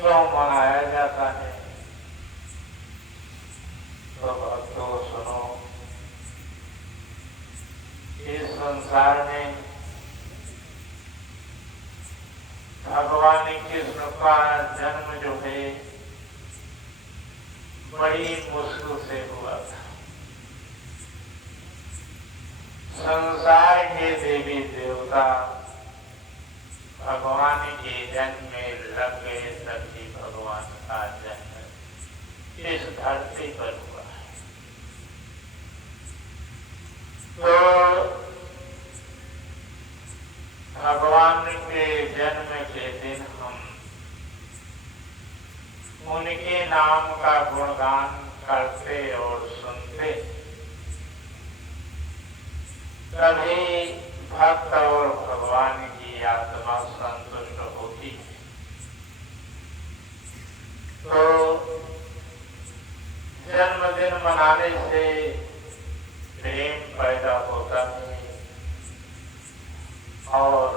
क्यों मनाया जाता है? तो भक्तों सुनो, इस संसार में भगवान कृष्ण का जन्म जो है बड़ी मुश्किल से हुआ था। संसार के देवी देवता भगवान के जन्म में लग गए, तभी भगवान का जन्म इस धरती पर हुआ है। तो भगवान के जन्म के दिन हम उनके नाम का गुणगान करते और सुनते, तभी भक्त और भगवान की आत्मा संतुष्ट होती है। तो जन्मदिन मनाने से प्रेम पैदा होता है और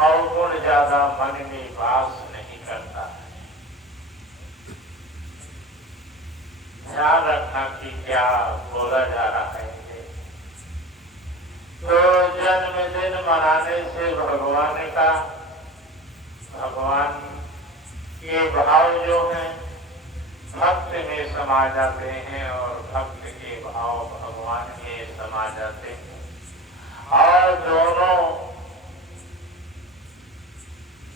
अवगुण ज्यादा मन में वास नहीं करता है। ध्यान रखना कि क्या बोला जा रहा है। तो जन्मदिन मनाने से भगवान के भाव जो हैं भक्त में समा जाते हैं और भक्त के भाव भगवान में समा जाते हैं और दोनों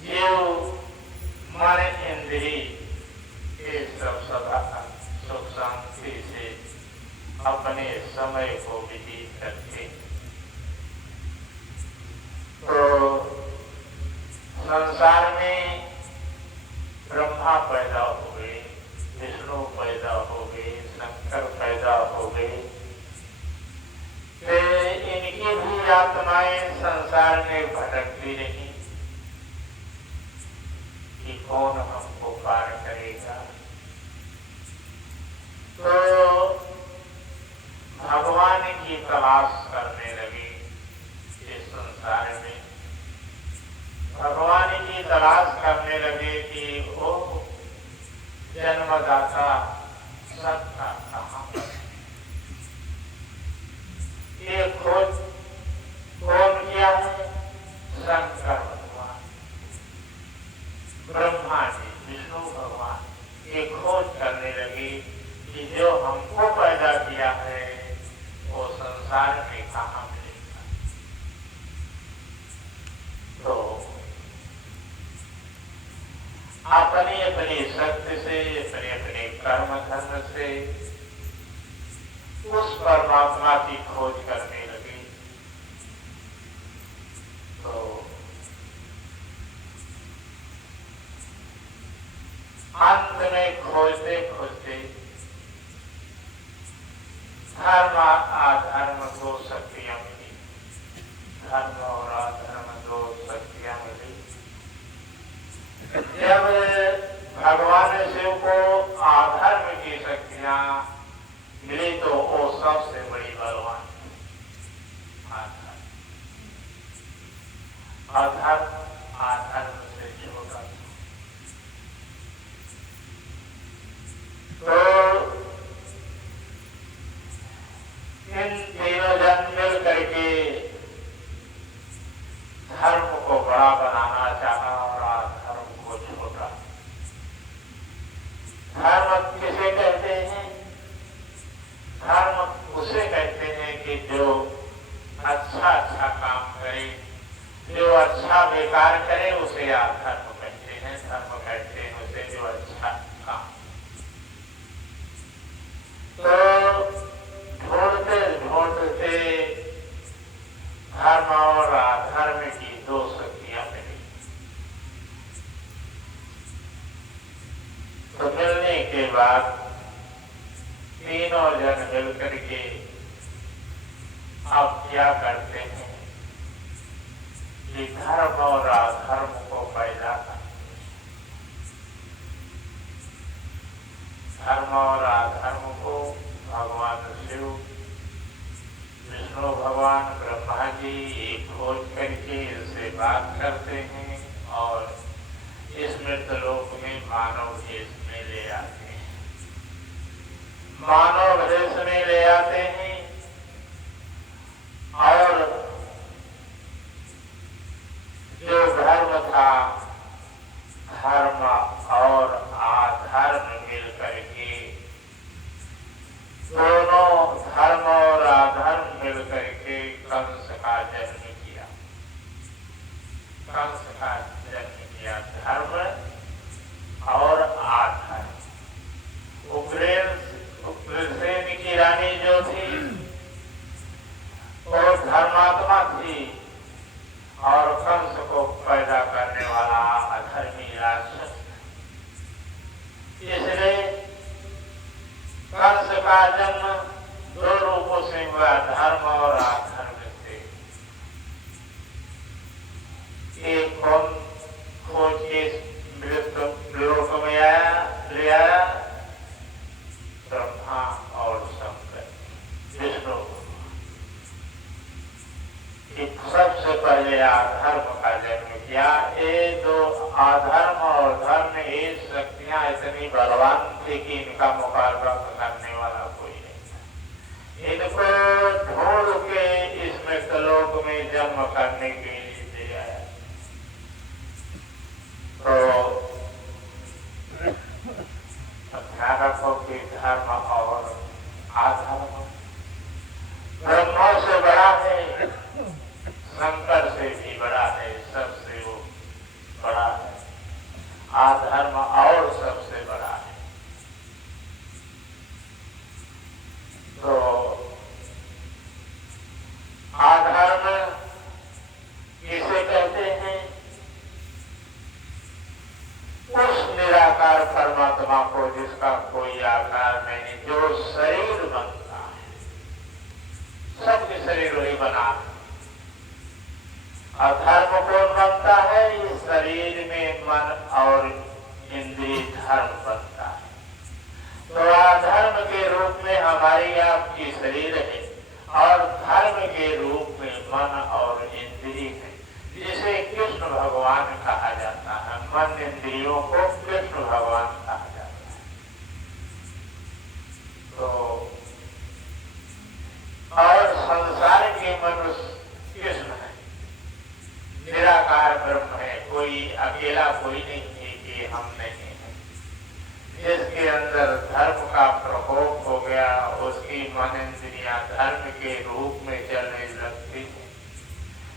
जीव मन इंद्री ये सब सदा सुख शांति से अपने समय को व्यतीत करते हैं। तो संसार में ब्रह्मा पैदा हो गए, विष्णु पैदा हो गए, शंकर पैदा हो गए। इनकी भी आत्माएं संसार में भटकती रही कि कौन हमको पार करेगा। तो भगवान की तलाश करने लगे इस संसार में। भगवान की तलाश करने लगे कि वो जन्मदाता सबका कहाँ पर ये खोज कौन किया है? शंकर भगवान, ब्रह्मा जी, विष्णु भगवान ये खोज करने लगे कि जो हमको पैदा किया है वो संसार में कहाँ मिलेगा। तो अपनी अपनी शक्ति से, अपने अपने कर्म धर्म से उस परमात्मा की खोज करने लगे। तो अंत में खोजते खोजते धर्म अधर्म दो शक्तियां मिली, धर्म और अधर्म दो शक्तियां मिली। जब भगवान शिव को अधर्म की शक्तियां मिली तो वो सबसे बड़ी बलवान अधर्म से छोटा। तो इन तीनों जन मिल करके धर्म को बड़ा बनाना चाहा और अधर्म को छोटा। धर्म किसे कहते हैं? धर्म उसे कहते हैं कि जो अच्छा अच्छा काम करे, जो अच्छा बेकार करे उसे अधर्म कहते हैं। धर्म कहते हैं उसे जो अच्छा काम। तो ढूंढते ढूंढते धर्म और अधर्म की दो शक्तियां मिली। तो मिलने के बाद तीनों जन मिलकर के अब क्या करते हैं कि धर्म और अधर्म को पैदा करते। धर्म और अधर्म को भगवान शिव, विष्णु भगवान, ब्रह्मा जी एक खोज करके इनसे बात करते हैं और इस मृत इस मृत्यु लोक में आया, ले आया ब्रह्मा और शंकर, विष्णु। सबसे पहले अधर्म का जन्म किया। ये दो अधर्म और धर्म, ये शक्तियां इतनी बलवान थी कि इनका मुकाबला करने वाला कोई नहीं। इनको ढूंढ के इस मृत्यलोक में जन्म करने के लिए दे आया। तो ध्यान रखो कि धर्म और अधर्म ब्रह्मा से बड़ा है, शंकर से भी बड़ा है, सबसे वो बड़ा है। अधर्म और सबसे बड़ा है। तो अधर्म किसे कहते हैं? उस निराकार परमात्मा को जिसका कोई आकार नहीं, जो शरीर बनता है, सबके शरीर वही बना है। अधर्म कौन बनता है? इस शरीर में मन और इंद्रिय धर्म बनता है। तो अधर्म के रूप में हमारी आपकी शरीर है और धर्म के रूप में मन और इंद्रिय है, जिसे कृष्ण भगवान कहा जाता है। मन इंद्रियों को कृष्ण भगवान कहा जाता है। तो और संसार के मनुष्य कृष्ण है, निराकार ब्रह्म है। कोई अकेला कोई नहीं है कि हम नहीं है। जिसके अंदर धर्म का प्रकोप हो गया, उसकी मन इंद्रियां धर्म के रूप में चलने लगती है।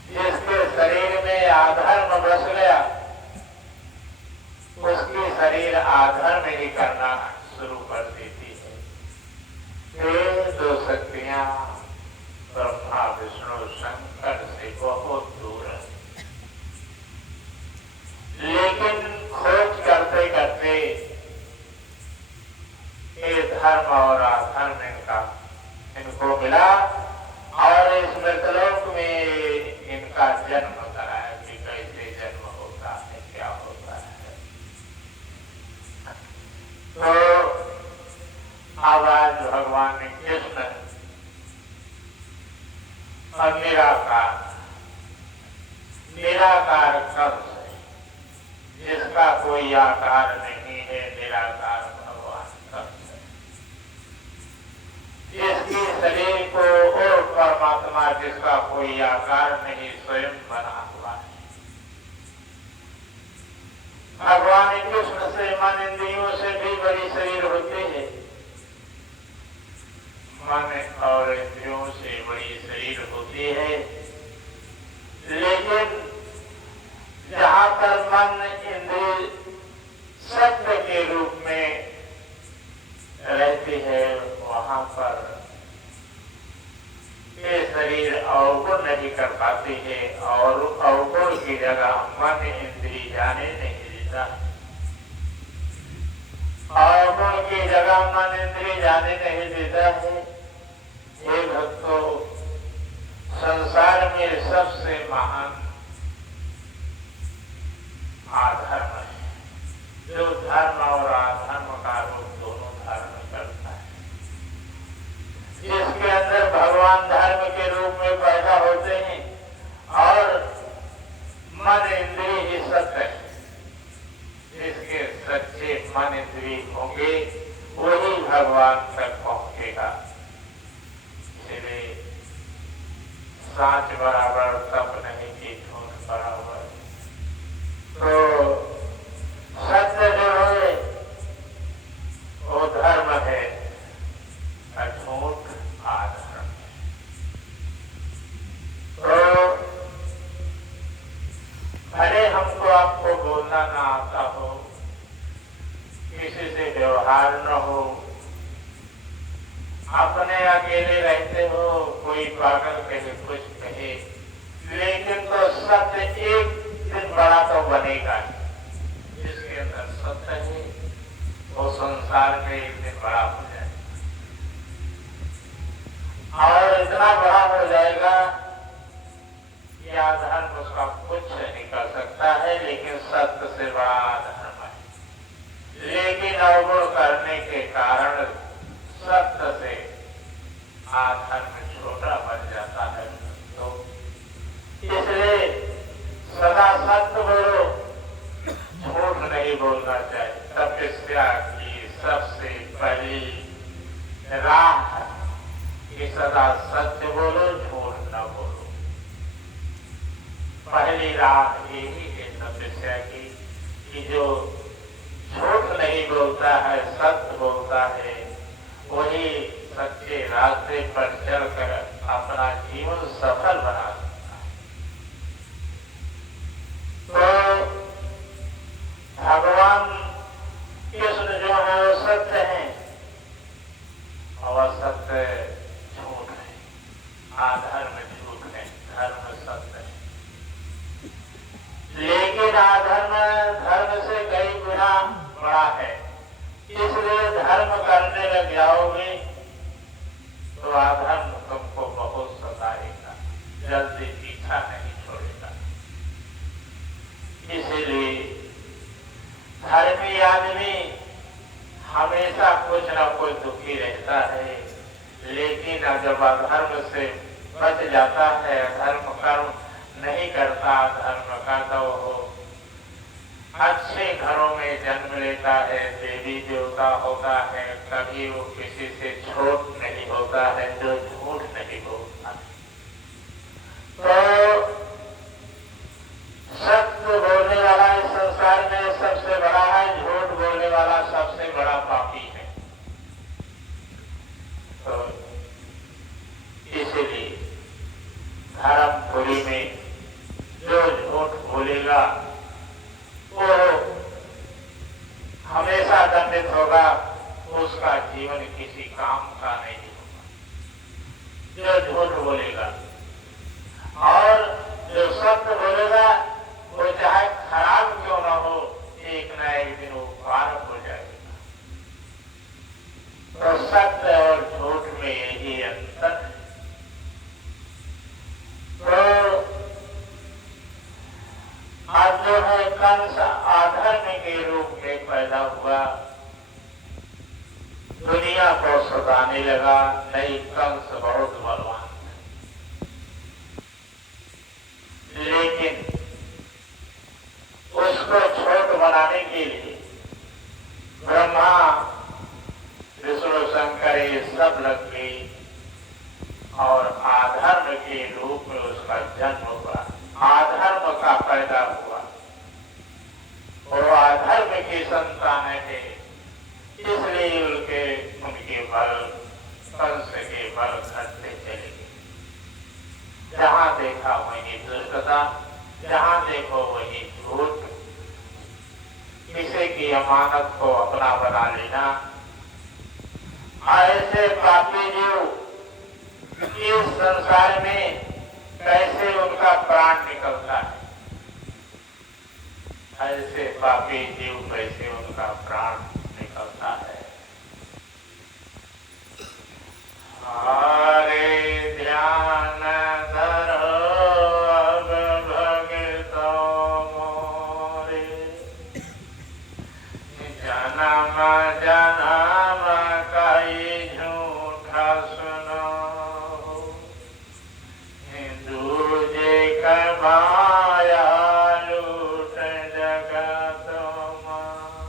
जिसके शरीर में अधर्म बस गया, उसकी शरीर अधर्म ही करना शुरू कर देती है। ये दो शक्तियां ब्रह्मा विष्णु शंकर से बहुत दूर है। लेकिन खोज करते करते ये धर्म और अधर्म इनको मिला और इस मृतलोक में इनका जन्म कराया कि कैसे जन्म होता है, क्या होता है। तो अब आज भगवान कृष्ण और निराकार कब से, जिसका कोई आकार नहीं है, निराकार भगवान कब से, जिसकी शरीर को और परमात्मा जिसका कोई आकार नहीं स्वयं बना हुआ है। भगवान कृष्ण से मन इंद्रियों से भी बड़ी शरीर होती है, मन और इंद्रियों से बड़ी शरीर होती है। लेकिन जहाँ पर मन इंद्रिय सत्य के रूप में रहती है, वहाँ पर ये शरीर अवगुण नहीं कर पाती है और अवगुण की जगह मन इंद्रिय जाने नहीं देता। अवगुण की जगह मन इंद्रिय जाने नहीं देता है। ये भक्तों, संसार में सबसे महान अधर्म है, जो धर्म और अधर्म का रूप दोनों धारण करता है। जिसके अंदर भगवान धर्म के रूप में पैदा होते हैं और मन इंद्रिय ही सत्य है। जिसके सच्चे मन इंद्रिय होंगे वही भगवान तक पहुंचेगा। इसलिए साँच बराबर तप नहीं कि झूठ बराबर। तो सत्य जो है वो धर्म है, झूठ अधर्म है। तो भले हमको आपको बोलना ना आता हो, किसी से व्यवहार न हो, अपने अकेले रहते हो, कोई पागल कहे कुछ कहे, लेकिन तो सत्य एक दिन बड़ा तो बनेगा। जिसके अंदर सत्य है वो संसार में एक दिन बड़ा हो जाएगा और इतना बड़ा हो जाएगा कि अधर्म उसका कुछ नहीं कर सकता। सकता है, लेकिन सत्य से बड़ा अधर्म है। लेकिन अवगुण करने के कारण सत्य से अधर्म छोटा बन जाता है। तो इसलिए सदा सत्य बोलो, झूठ नहीं बोलना चाहिए। तपस्या की सबसे पहली राह है कि सदा सत्य बोलो, झूठ न बोलो। पहली राह यही है तपस्या की कि जो झूठ नहीं बोलता है, सत्य बोलता है, वही सच्चे रास्ते पर चलकर अपना जीवन सफल बना सकता है। तो भगवान कृष्ण जो है वो सत्य है और सत्य झूठ है, अधर्म झूठ है, धर्म सत्य है। लेकिन अधर्म धर्म से कई गुना बड़ा है, इसलिए धर्म करने लग जाओगे तो अधर्म तुमको बहुत सताएगा, जल्दी पीछा नहीं छोड़ेगा। इसीलिए धर्मी आदमी हमेशा कुछ न कुछ दुखी रहता है, लेकिन जब अधर्म से बच जाता है, अधर्म कर्म नहीं करता, धर्म का तो हो अच्छे घरों में जन्म लेता है, देवी देवता होता है, कभी वो किसी से छोट नहीं होता है, जो झूठ नहीं बोलता। तो सत्य बोलने वाला इस संसार में सबसे बड़ा है, झूठ बोलने वाला सबसे बड़ा पापी है। तो इसीलिए धर्मपुरी में जो झूठ बोलेगा वो हमेशा दंडित होगा, उसका जीवन किसी काम का नहीं होगा। जो झूठ बोलेगा और जो सत्य बोलेगा, वो चाहे खराब क्यों ना हो, एक न एक दिन वो पार हो जाएगा। तो सत्य और झूठ में यही अंतर है। तो आज जो है कंस अधर्म के रूप में पैदा हुआ, दुनिया को सताने लगा। नहीं, कंस बहुत बलवान है, लेकिन उसको छोट बनाने के लिए ब्रह्मा विष्णु शंकर ये सब लग गए और अधर्म के रूप में उसका जन्म हुआ, अधर्म का पैदा हुआ। और अधर्म की संतान है, इसलिए उनके बल कंस के बल घटते चले गए। जहां देखा वही दुष्टता, जहां देखो वही झूठ, किसी की अमानत को अपना बना लेना। ऐसे पापी जीव इस संसार में कैसे उनका प्राण निकलता है, ऐसे पापी जीव कैसे उनका प्राण निकलता है। हरे ध्यान धरो अब भगतो मोरे, जन्म जन्म कई झूठा सुनो, दूजे कमाया लूट जगत मां,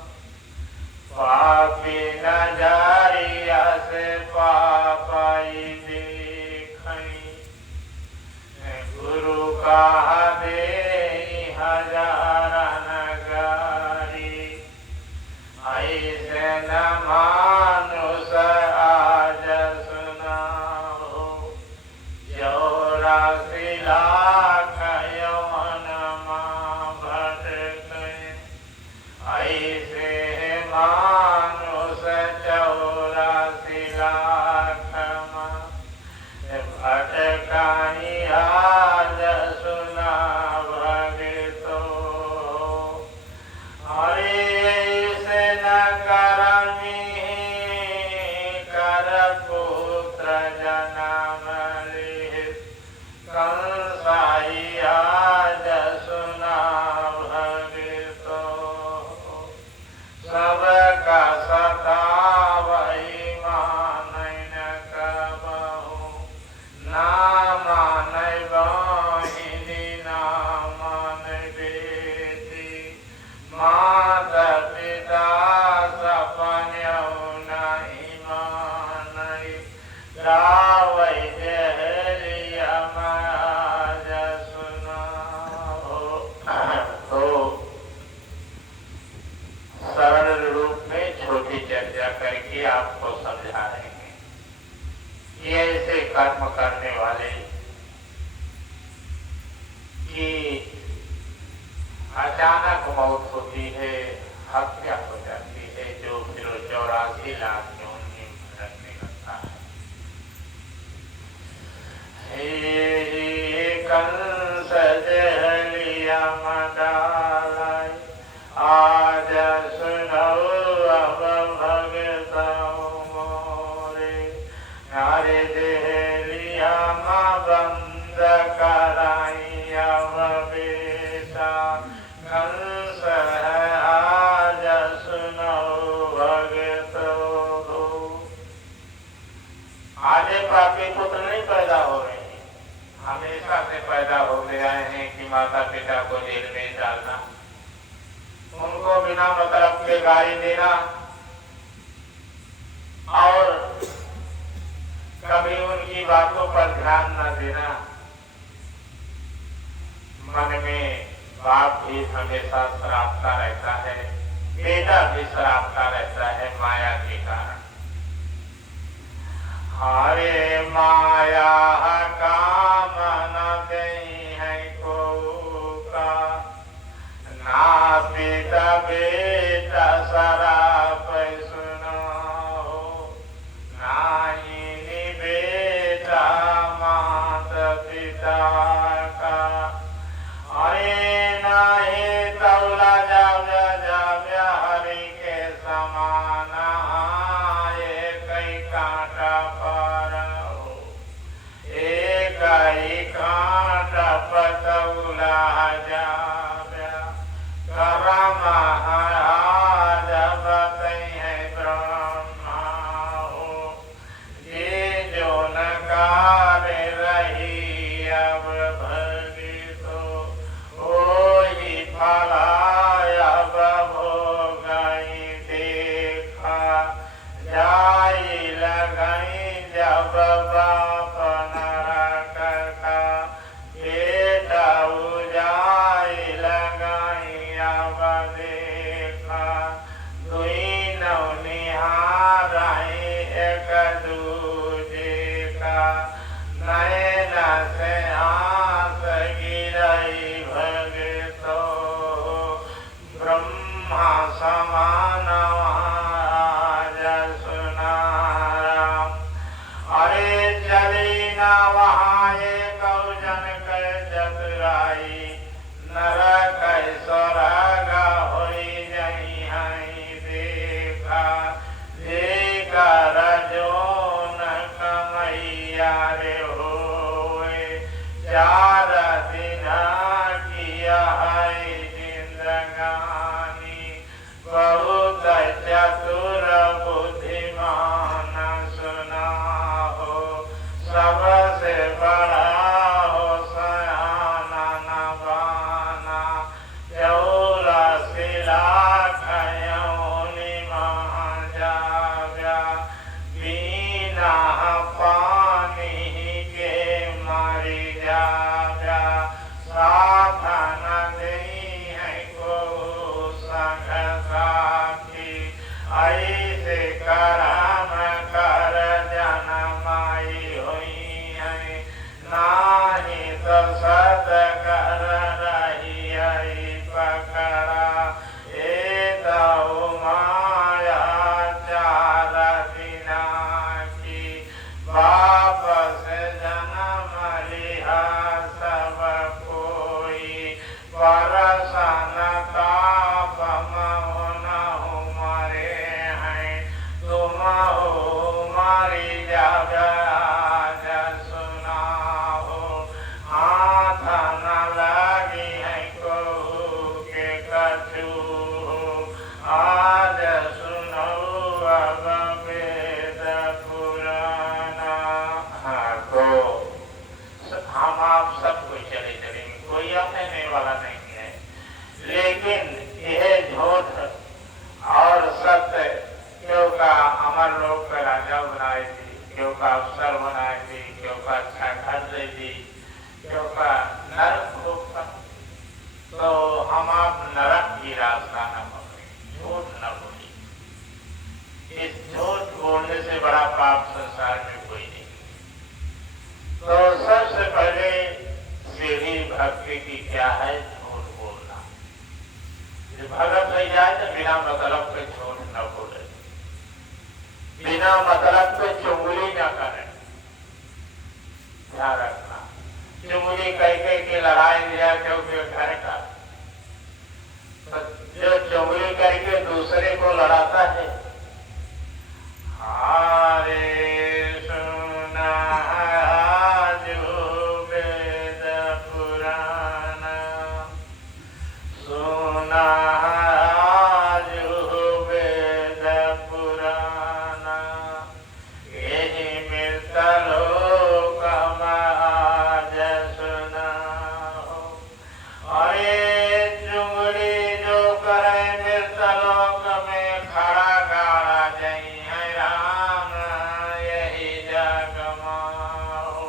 पापी नजरिया से पापाई देखई, गुरु कहा दे हजार नगारी, ऐसे न मानुष आज सुनाओ, 84 लाख यौवन मां भटके, ऐसे मानुष 84 लाख मां भटकाई आज सुना भगतो, हरे ऐसे न करमी कर पुत्र जन्म लिहित, कंसाई आज सुना हत्या हो जाती है, जो फिर 84 लाख योनि भटकने लगता है। हे कंस जहलिया मदालय, आज सुनो अब भगत मोरे, नारे जहलिया बंद कराई अब बेटा, कंस है आज सुनो भगत हो। आजे पापी पुत्र नहीं पैदा हो रहे हैं, हमेशा से पैदा हो गया है कि माता पिता को जेल में डालना, उनको बिना मतलब के गाली देना और कभी उनकी बातों पर ध्यान न देना। मन में बाप भी हमेशा शराबता रहता है, बेटा भी शराबता रहता है माया के कारण। हरे माया काम न देई है को का, ना पिता बेटा शराब सुनो, नाही बेटा मात पिता का। अरे नाही तौला जाव्या जाव्या हरि के समान, एक ही कांटा पर हो, एक ही कांटा पतौला जाव्या। करम जब है ब्रह्मा हो, ये जो नकार रही अब भगितो, ओ ही फलाया भोगई देखा, जाई लगई जब बाप नरक का, बेटा उजाई लगई अब देखा, दुई नौ निहाराई एक दूजे का, नैन से आस गिरई भगतो, ब्रह्मा समान आज सुना राम। अरे चली ना वहाँ एक जन के चतुराई, नरक स्वर्ग होई जही हई देखा, लेकर जो न कमैया रे होए, 4 दिन किया है जिंदगानी, बहुत चतुर बुद्धिमान सुना हो, सबसे बड़ा हो सयाना नवाना, 84 लाख योनि महा जाव्या, बिना पानी के मरी जाव्या, साथ न देई है को संग साथी, ऐसे करम कर जनमाई हुई है, नाही तो सत कर रही है पकड़ा, ए दो माया 4 दिना की, बाप से जन्म लिया सब कोई, परसन ताप मरे हैं, तुम जाए तो बिना मतलब के झूठ न बोले, बिना मतलब के चुगली न करे। ध्यान रखना, चुगली कह के लड़ाई लिया क्योंकि घर का, तो जो चुगली करके दूसरे को लड़ाता है, हरे सुना जो वेद पुराण, सुना जो वेद पुराण, यही मिलता लोक आज सुनाओ। अरे चुगली जो करे मिलता लोक में खड़ा गाड़ा जई है राम, यही जग माओ।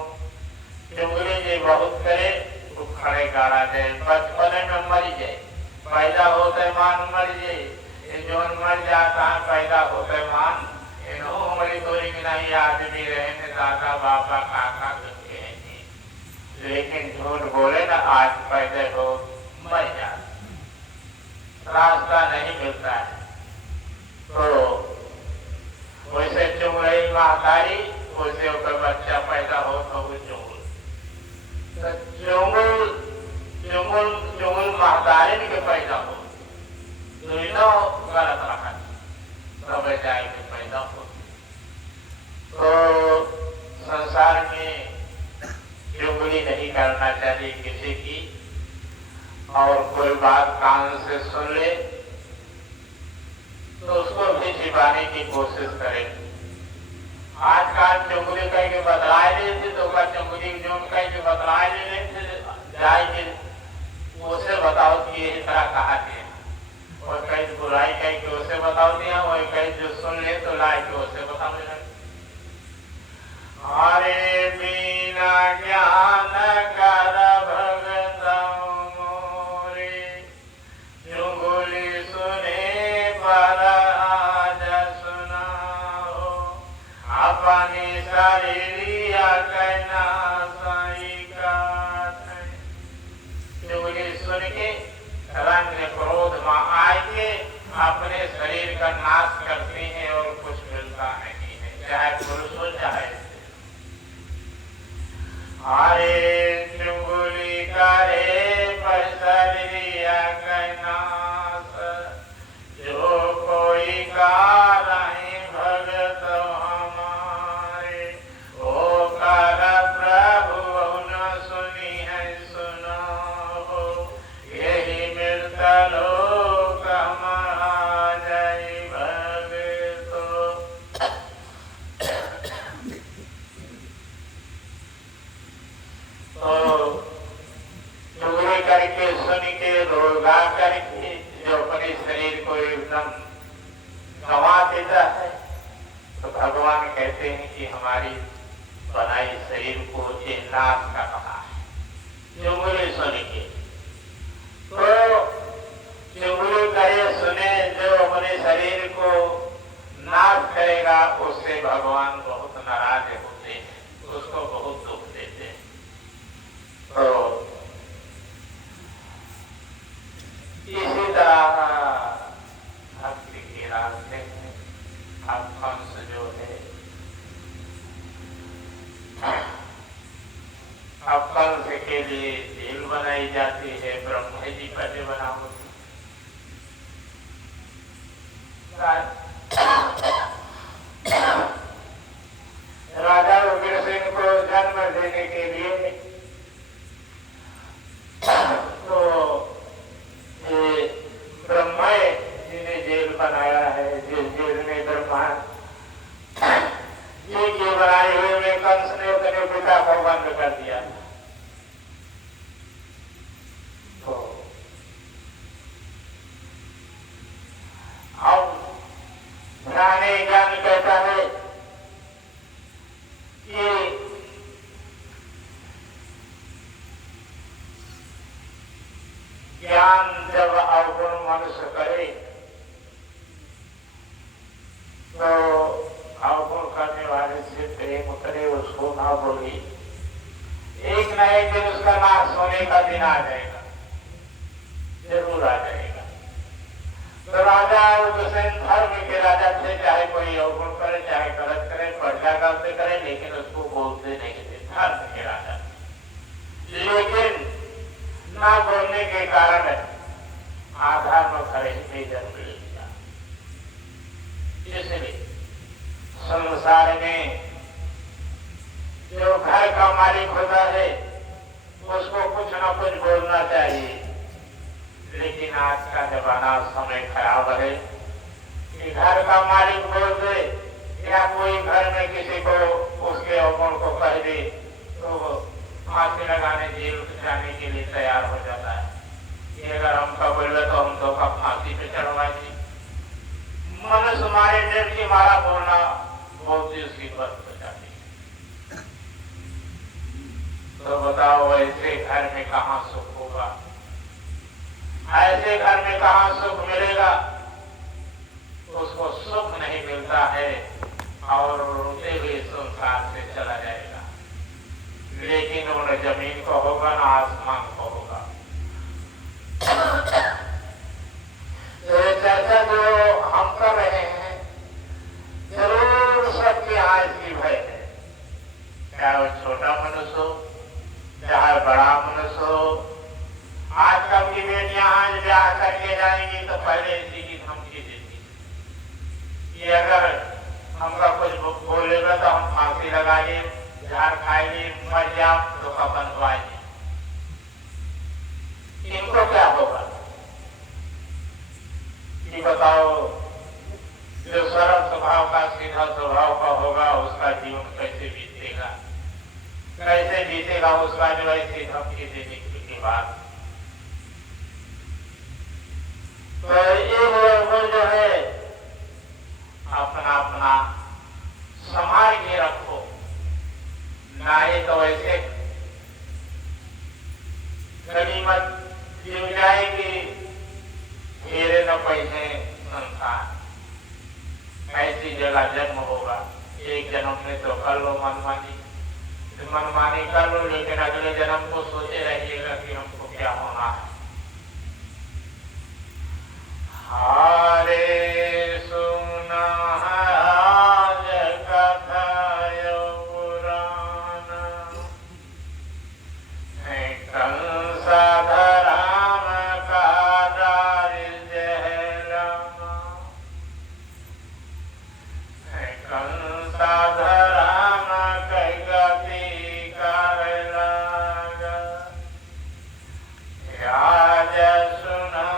चुगली जी बहुत करे वो खड़े गाड़ा जाए, बचपने में मर जाए, पैदा होते मान मर जाए, ये जो मर जाता है पैदा होते मान, इन्हों हमारी थोड़ी की नहीं आदमी रहने दादा बाबा काका करके हैं, लेकिन झूठ बोले ना आज पैदा हो मर जाता, रास्ता नहीं मिलता है। तो वैसे चुंगड़ी महतारी, वैसे ऊपर बच्चा पैदा हो तो वो चुंगल, तो चुंगल महतारी के पैदा हो, दोनों गलत रखा तब जाए के पैदा हो। तो संसार में चुगली नहीं करना चाहिए किसी की, और कोई बात कान से सुन ले तो उसको भी छिपाने की कोशिश करें। आजकल चुगली कह के बदलाए लेते, तो चुगली जो कह के बदलाए ले लेते जाए के उसे बताओ कि यही तरह कहा दिया, और कहीं बुराई कह के उसे बताओ दिया, और कहीं जो सुन ले तो लाए के उसे बताओ देना। हरे बिना ज्ञान कर भगत मोरे, चुगली सुने पर आज सुनाओ। अपनी शरीरिया कहना सही काट, चुगली सुन के रंग क्रोध में आके अपने शरीर का नाश करते हैं और कुछ मिलता नहीं है, चाहे पुरुष हो चाहे। हरे चुगली करे पर शरीरिया कहना, जो कोई कारहि भगत हमारे, ओ कर प्रभु न सुनी है सुनो, यही मिलता लोक जय भगतो। तो चुगली करके सुन के रोगा करके जो अपने शरीर को एकदम गंवा देता है, तो भगवान कहते हैं कि हमारी बनाई शरीर को नाश कर रहा है चुगली सुन के। तो चुगली करे सुने जो अपने शरीर को नाश करेगा, उससे भगवान बहुत नाराज होते हैं, उसको बहुत दुख देते हैं। तो इसी तरह भक्ति के रास्ते में अब कंस जो है, अब कंस के लिए जेल बनाई जाती है, ब्रह्मा जी पहले बनाओ। राजा उग्रसेन को जन्म देने के लिए तो ये ब्रह्मा जी ने जेल बनाया है, जिस जेल में ब्रह्मा जी के बनाए हुए में कंस ने अपने पिता को बंद कर दिया। तो अब ज्ञानी ज्ञान कहता है कि ज्ञान जब अवगुण मनुष्य करे तो अवगुण करने वाले से प्रेम करे, उसको ना बोली, एक न एक दिन उसका नाश होने का दिन आ जाएगा, जरूर आ जाएगा। तो राजा उग्रसेन धर्म के राजा थे, चाहे कोई अवगुण करे चाहे गलत करे, बढ़िया गलत करे, लेकिन उसको बोलते नहीं थे, धर्म के राजा। लेकिन ना बोलने के कारण अधर्म घर में जन्म ले लिया। इसलिए संसार में जो घर का मालिक होता है उसको कुछ ना कुछ बोलना चाहिए, लेकिन आज का जमाना समय खराब है कि घर का मालिक बोल दे या कोई घर में किसी को उसके अवगुण को कह दे तो फांसी लगाने जेल जाने के लिए तैयार हो जाता है कि अगर हमका बोले तो हम तो का फांसी पे चढ़वाएंगे। मनुष्य मारे डर की मारा बोलना बहुत ही उसकी बस हो जाती है। तो बताओ ऐसे घर में कहाँ सुख होगा, ऐसे घर में कहाँ सुख मिलेगा। उसको सुख नहीं मिलता है और रोते हुए संसार से चला जाएगा, लेकिन न जमीन को होगा ना आसमान को होगा। चर्चा जो हम कर रहे हैं जरूर सबके यहाँ इसकी भय है, चाहे वो छोटा मनुष्य हो चाहे बड़ा मनुष्य हो। आजकल की बेटियां आज ब्याह करके जाएंगी तो पहले इसी की धमकी देती कि अगर हमका कुछ बोलेगा तो हम फांसी लगाएंगे, झाड़ खाएंगे, मर जाओ तो कफन धोएंगे। इनको क्या होगा कि बताओ, जो सरल स्वभाव का सीधा स्वभाव का होगा उसका जीवन कैसे बीतेगा, कैसे बीतेगा उसका जो ऐसी धमकी देने की बात। तो ये लोग जो है अपना अपना संभाल के रखो, ना ही तो ऐसे गनीमत जीव जाएगी, घेरे न पैसे संसार। ऐसी जगह जन्म होगा, एक जन्म में तो कर लो मनमानी कर लो, लेकिन अगले जन्म को सोचे रहिएगा कि हमको क्या होना है। हरे सुना आज कथायो पुराण, कंसा धराम का दारिद्र्य लमा, कंसा धराम कई गति कर लगा, आज सुना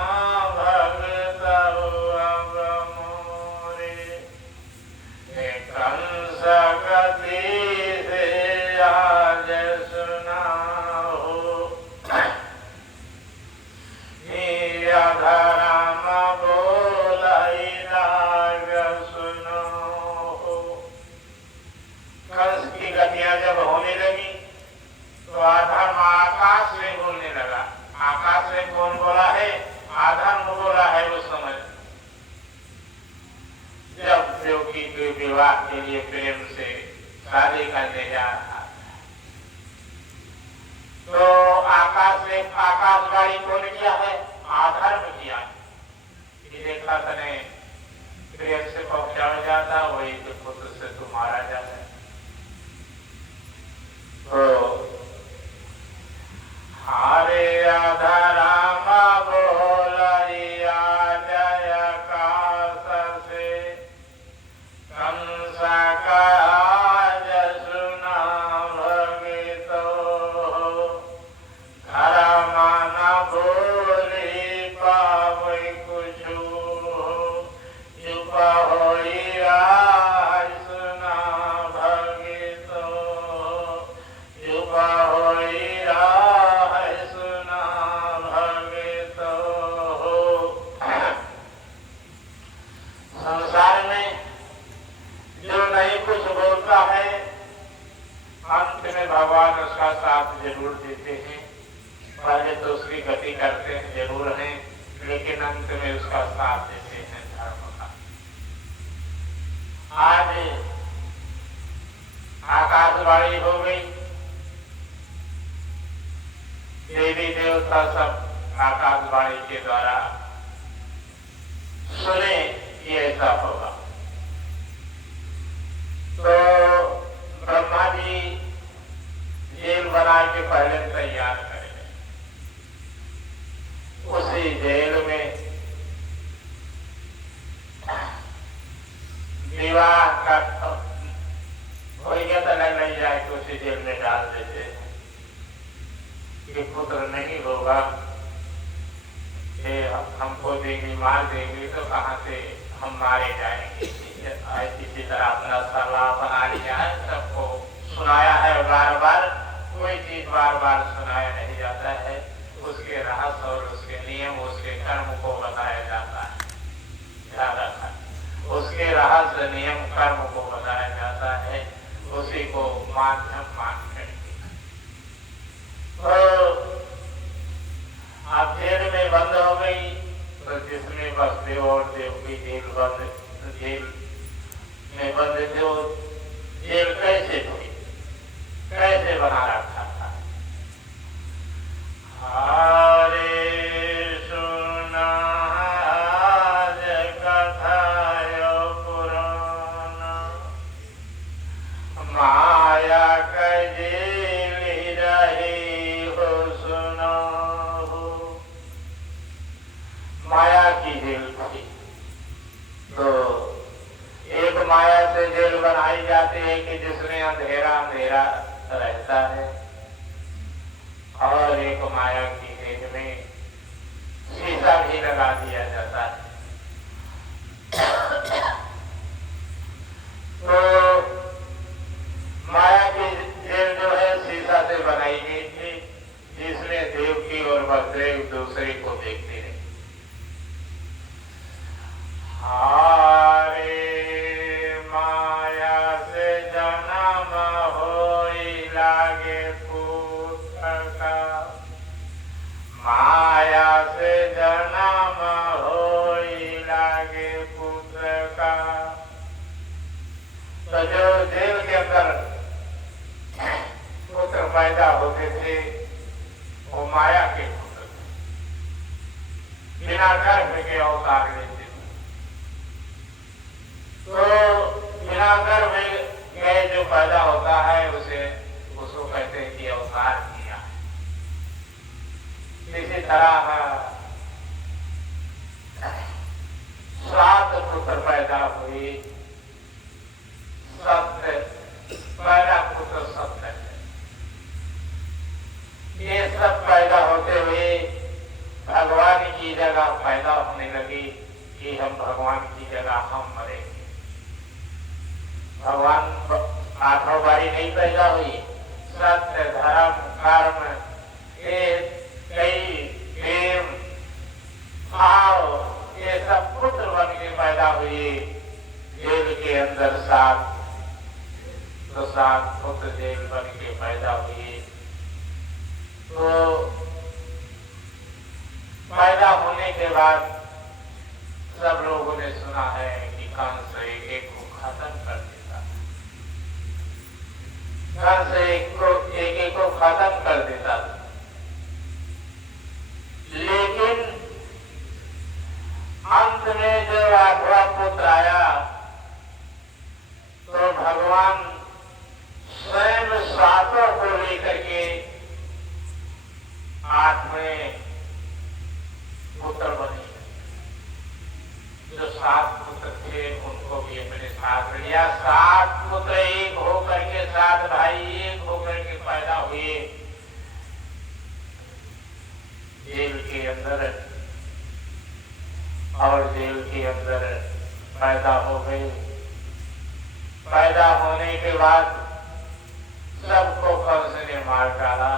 जब होने लगी तो अधर्म आकाश से बोलने लगा। आकाश से कौन बोला है? अधर्म बोला है उस समय, जब योगी के विवाह के लिए प्रेम से शादी करने जा रहा था। तो आकाश से आकाशवाणी कौन किया है? अधर्म किया। देखा तने प्रेम से पहुंचाया जाता, वही तो पुत्र से तू मारा जाता है। हरे राधा राम बोलिया जय काश से, कंसा का आज सुना भगितो, धर्म न बोली पावे कुछु, चुप होई आज सुना भगितो, चुप होई संसार में जो नहीं कुछ बोलता है, अंत में भगवान उसका साथ जरूर देते हैं। पहले तो उसकी गति करते हैं जरूर हैं, लेकिन अंत में उसका साथ देते हैं धर्म का। आज आकाशवाणी हो गई, देवी देवता सब आकाशवाणी के द्वारा ऐसा होगा। तो ब्रह्मा जी जेल बना के पहले तैयार करेंगे। उसी जेल में विवाह का हो गया तो नहीं जाए तो उसी जेल में डाल देते कि पुत्र नहीं होगा, हमको देंगे, मार देंगे तो कहाँ से हम मारे जाएंगे। इसी तरह अपना सलाह बना लिया है, सबको सुनाया है बार बार, कोई चीज बार बार सुनाया नहीं जाता है। उसके रहस्य और उसके नियम, उसके कर्म को बताया जाता है। ज्यादा उसके रहस्य नियम कर्म को बताया जाता है, उसी को माध्यम मान करके। तो आप जेल में बंद हो गई तो जिसमें वसुदेव और देवकी जेल में बंद थे, वो जेल कैसे हुई, कैसे बना रखा था। हरे सुना कथा पुराण, माया का जेल रही हो सुना हो। माया की जेल थी, तो एक माया से जेल बनाई जाती है कि जिसमें अंधेरा अंधेरा रहता है, और एक माया की जेल में शीशा भी लगा दिया जाता है। तो माया की जेल जो है शीशा से बनाई गई थी, जिसमें देवकी और वसुदेव दूसरे को देखते रहे। हरे माया से जन्म होई लागे पुत्र का, माया से जन्म होई लागे पुत्र का। तो जो जेल के अंदर पुत्र पैदा होते थे वो माया के पुत्र थे, बिना गर्भ के अवतार लेते। तो बिना गर्भ में जो पैदा होता है उसको कहते हैं कि अवतार किया। इसी तरह 7 पुत्र पैदा हुए, सत्य पहला पुत्र सत्य है। ये सब पैदा होते हुए भगवान की जगह पैदा होने लगी कि हम भगवान की जगह हम मरेंगे। भगवान 8 बारी नहीं पैदा हुई, सत्य धर्म कर्म कई प्रेम भाव ये सब पुत्र बन के पैदा हुए जेल के अंदर। 7 पुत्र जेल बन के पैदा हुए। तो पैदा होने के बाद सब लोगों ने सुना है कि कंस एक को खत्म कर देता, कंस एक को खत्म कर देता था। लेकिन अंत में जब 8वां पुत्र आया तो भगवान स्वयं 7 को लेकर के 8वें पुत्र बने। जो 7 पुत्र थे उनको भी अपने साथ लिया। 7 पुत्र एक होकर के, 7 भाई एक होकर के पैदा हुए जेल के अंदर, और जेल के अंदर पैदा हो गए। पैदा होने के बाद सबको कंस ने मार डाला।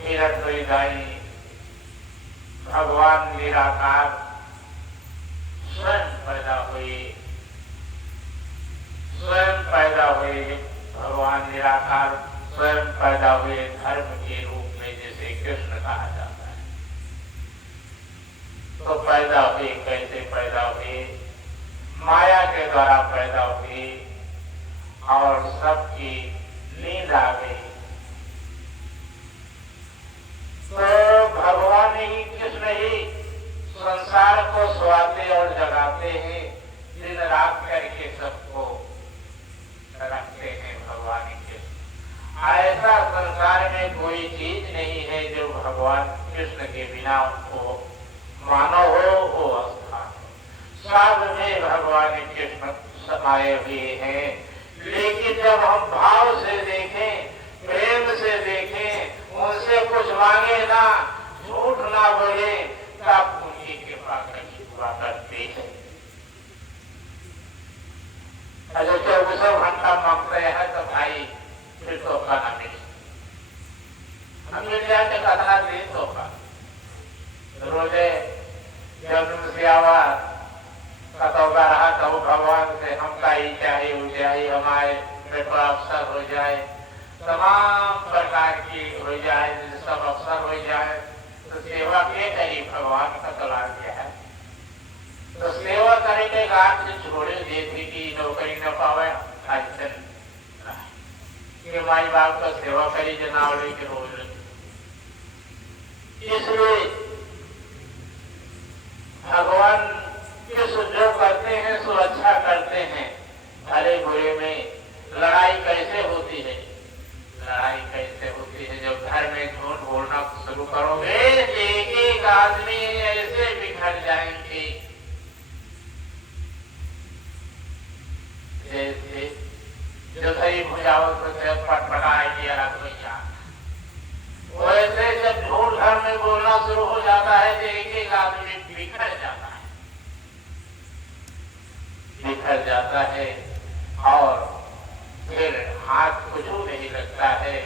हिरण्यदायी भगवान निराकार स्वयं पैदा हुए, स्वयं पैदा हुए भगवान निराकार स्वयं पैदा हुए धर्म के रूप में, जिसे कृष्ण कहा जाता है। तो पैदा हुए, कैसे पैदा हुए? माया के द्वारा पैदा हुए और सबकी नींद आ गई। तो भगवान ही कृष्ण ही संसार को सुलाते और जगाते हैं, दिन रात करके सबको रखते हैं भगवान कृष्ण। ऐसा संसार में कोई चीज नहीं है जो भगवान कृष्ण के बिना उनको मानो हो वो स्थान। सब में भगवान कृष्ण समाये हुए हैं, लेकिन जब हम भाव से देखें, प्रेम से देखें, उनसे कुछ मांगे ना, झूठ ना बोले, तब उनकी कृपा करनी हुआ करती है। अगर 24 घंटा मांगते हैं तो भाई फिर तो खाना मिले, हम मिल जाए तो कतना दिन तो खा रोजे जब से आवा कतौगा रहा तो भगवान से हमका ही चाहिए हो जाए, हमारे बेटा अवसर हो जाए, तमाम प्रकार की हो जाए, सब अवसर हो जाए तो सेवा के करी भगवान का तला गया है। तो सेवा करे के गांठ से छोड़े देती की नौकरी न पावे आज के माई बाप का सेवा करी जनावड़ी के रोज। इसलिए भगवान कृष्ण जो करते हैं सो अच्छा करते हैं। भले बुरे में लड़ाई कैसे होती है, लड़ाई कैसे होती है जब घर में झूठ बोलना शुरू करोगे, एक आदमी ऐसे बिखर जाएंगे जैसे जो सही भुजावत से पटपटाएगी रखैया। वैसे जब झूठ घर में बोलना शुरू हो जाता है तो एक आदमी बिखर जाता है, बिखर जाता है और फिर हाथ कुछ नहीं लगता है,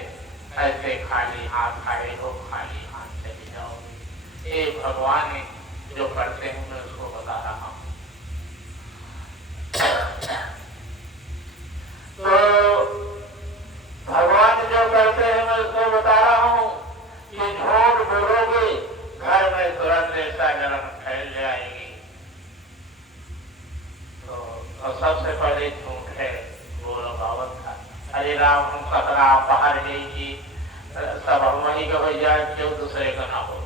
ऐसे खाली हाथ आए हो, खाली हाथ चले जाओ। ये भगवान जो करते हैं मैं उसको बता रहा हूँ। तो भगवान जो करते हैं मैं उसको बता रहा हूँ कि झूठ बोलोगे घर में तुरंत ऐसा जलन फैल जाएगी। तो सबसे पहले झूठ है बोलो बावत का, अरे राम हम खतरा बाहर नहीं की सब हम वही का हो जाए, क्यों दूसरे का ना हो।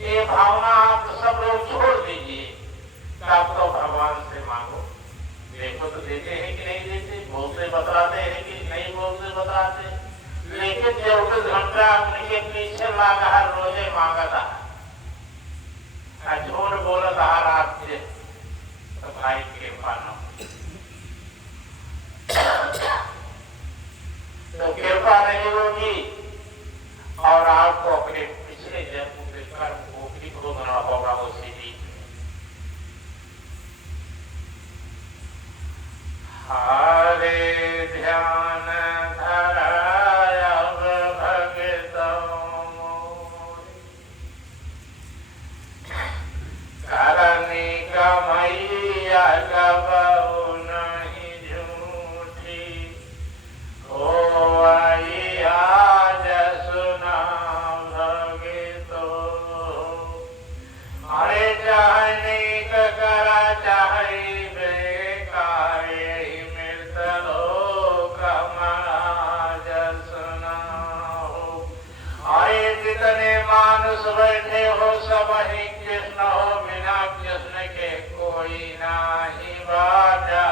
ये भावना आप सब लोग छोड़ दीजिए, तब तो भगवान से मांगो। देखो तो देते हैं कि नहीं देते, बोलते बतलाते हैं कि नहीं बोलते बतलाते, लेकिन 24 घंटा उनके पीछे लगा हर रोजे मांगता है, झूठ बोलता हर रात से, तो भाई कृपा न तो कृपा नहीं होगी और आपको अपने पिछले जन्म के कर्म को भी भोगना होगा उसी दिन। हरे ध्यान धराया भगतों करनी कमैया गबहु नहीं झूठी, हो आई आज सुना भगतो। अरे चाहे नीक करा चाहे जितने मानुष बैठे हो सब ही कृष्ण हो, बिना कृष्ण के कोई नहीं बाजा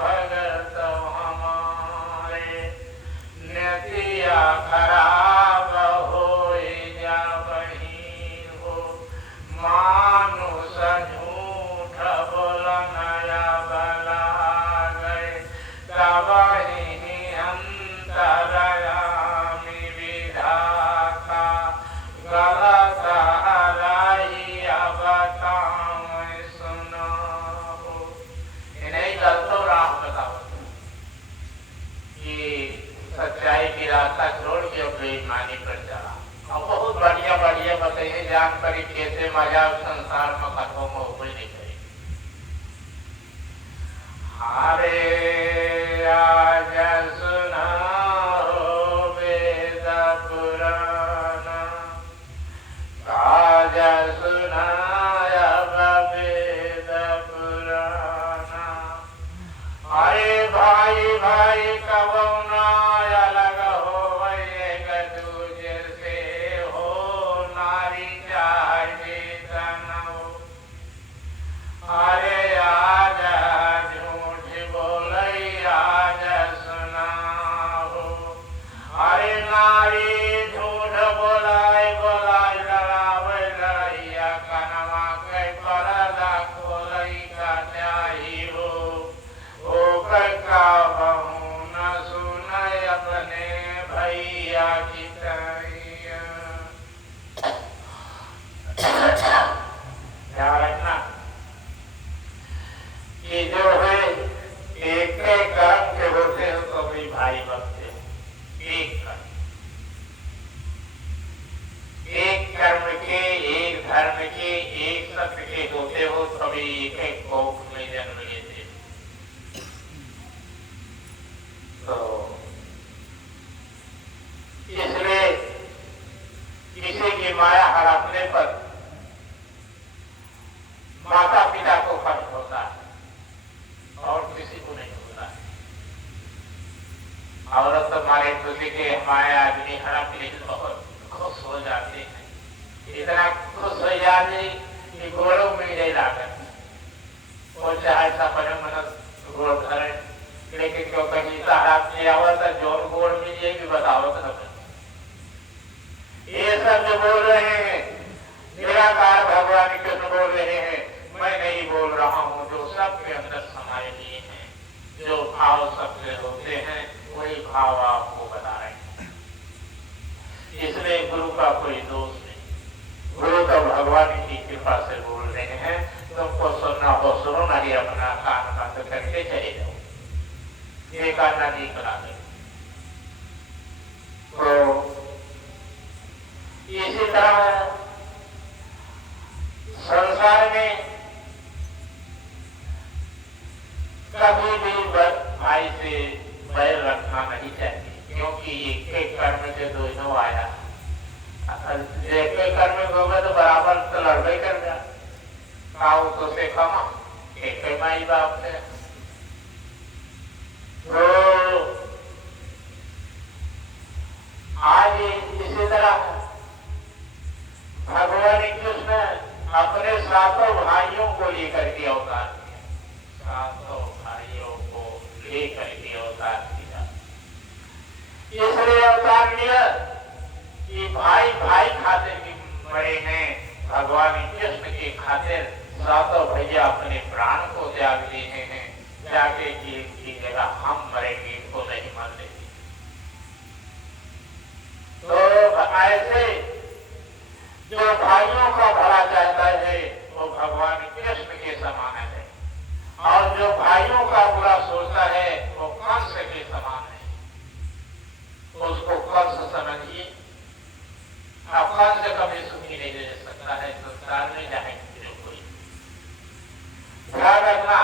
भगत हमारे। नतिया खराब हो जा वही हो, मानुष झूठ बोलना बला गए, तब ही अंतरया सच्चाई की रास्ता छोड़ के बेईमानी पर चला। अब बहुत बढ़िया बढ़िया बताइए जान करी कैसे मजा संसार में खत्म हो कोई नहीं करेगी। हरे आज सुना हो वेद पुराण, आज सुनाया वेद पुराण। अरे भाई भाई कब से हो नारी चाहे के होते हो तभी एक कोख में जन्म लेते। तो इसलिए किसी की माया हड़पने पर माता पिता को फर्क होता है और किसी को नहीं होता है। औरत तो मारे खुशी के माया आदमी हड़प ले बहुत खुश हो जाते हैं, इतना खुश हो जाते कि गोड़ों में नहीं लागत वो चाहे सपने मन गोड़ धरे, लेकिन क्यों कहीं हड़प ले आवत जोर गोड़ में ये भी बतावत हमें। ये सब जो बोल रहे हैं निराकार भगवान कृष्ण बोल रहे हैं, मैं नहीं बोल रहा हूँ। जो सबके अंदर समाये हुए हैं, जो भाव सबसे होते हैं वही भाव आपको बता रहे हैं। इसलिए गुरु का कोई दोष नहीं, गुरु तो भगवान की कृपा से बोल रहे हैं। तुमको सुनना हो सुनो, नहीं अपना कान बंद करके चले जाओ, ये कान नहीं करा दे। तो इसी तरह संसार में कभी भी भाई से बैर रखना नहीं चाहिए, क्योंकि एक कर्म से दोनों आया। एक कर्म होगा तो बराबर तो लड़बे कर जा, काऊ तो से कमा एक माई बाप से। तो आज इसी तरह भगवान कृष्ण अपने सातों भाइयों को लेकर के अवतार किया, सातों भाइयों को लेकर के अवतार किया। इसलिए अवतार लिया कि भाई भाई खातिर भी मरे हैं, भगवान कृष्ण के खातिर सातों भैया अपने प्राण को त्याग दिए हैं, त्यागे कि इनकी जगह हम मरेंगे, इनको नहीं मर देंगे। तो ऐसे जो भाइयों का भला चाहता है वो भगवान कृष्ण के समान है, और जो भाइयों का बुरा सोचता है वो कंस के समान है। उसको कंस समझिए, अब कंस कभी सुखी नहीं दे सकता है संसार में, चाहे कोई। ध्यान रखना,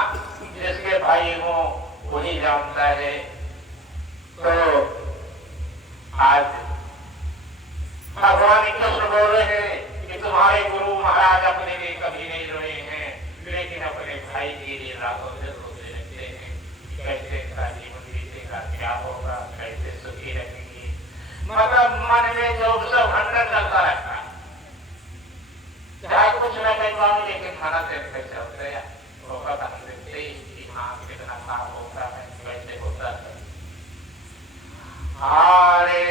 जिसके भाई हो वही जानता है। तो आज भगवान कृष्ण बोल रहे हैं कि तुम्हारे गुरु महाराज अपने लिए कभी नहीं रोए हैं, लेकिन अपने भाई के लिए रातों दिन रोते रहते हैं। कैसे इनका जीवन बीतेगा, क्या होगा, कैसे सुखी रहेंगे, मतलब मन में जो सब हंड्रेड चलता रहता है। चाहे कुछ न कह पाऊं, लेकिन मन से चलते हैं वो पता देखते ही कि हाँ कितना काम होता है, कैसे होता है। हरे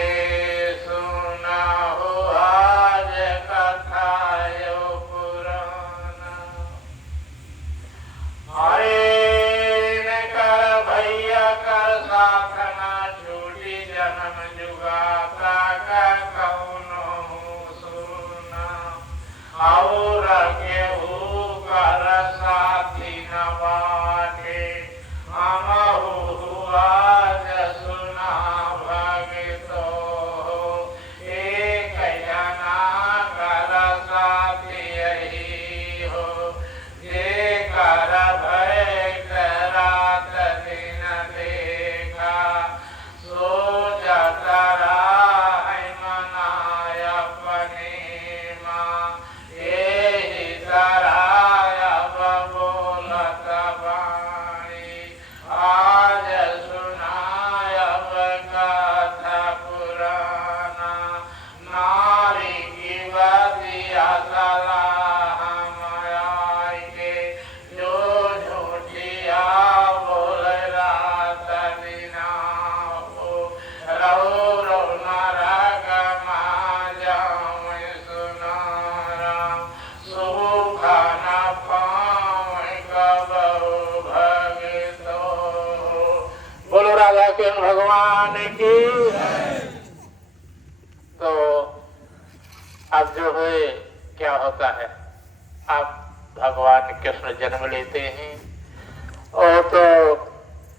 सुना हो आज कथा यो पुराना, हरे न कर भैया कर साधना छूटी जन्म जुगाता का कौनो सुना, और केहू कर साथी न बाटे, हमहु आज सुना भगतो, एक जना कर साथी यही हो, जे कर भय रात दिन देखा, सोचत राह मनाय अपने माँ, यही तरह अब बोलत बाणी, आज सुनाय अब कथा पुराना, नारी की बदिया सलाह माय के, जो झूठिया बोल रात दिना हो, रो रो नरक मा जाऊं सुनारा, सुख न पाऊं कबहु भगतो। बोलो राधा कृष्ण भगवान की। तो अब जो है क्या होता है, अब भगवान कृष्ण जन्म लेते हैं और तो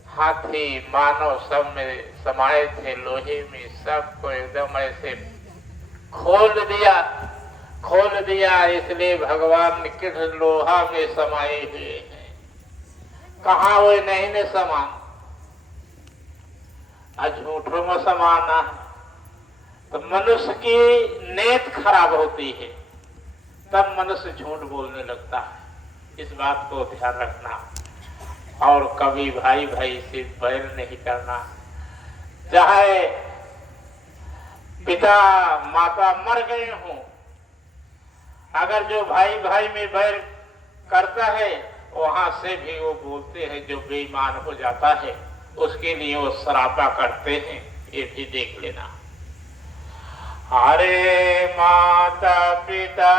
हाथी मानव सब में समाये थे, लोहे में सबको एकदम ऐसे खोल दिया। खोल दिया, इसलिए भगवान किड लोहा में समाये हुए हैं। कहाँ वो नहीं ने समान, झूठों में समाना है तो मनुष्य की नीयत खराब होती है, तब मनुष्य झूठ बोलने लगता है। इस बात को ध्यान रखना। और कभी भाई भाई से बैर नहीं करना। चाहे पिता माता मर गए हों, अगर जो भाई भाई में बैर करता है वहां से भी वो बोलते हैं, जो बेईमान हो जाता है उसके लिए वो सरापा करते हैं। ये भी देख लेना। अरे माता पिता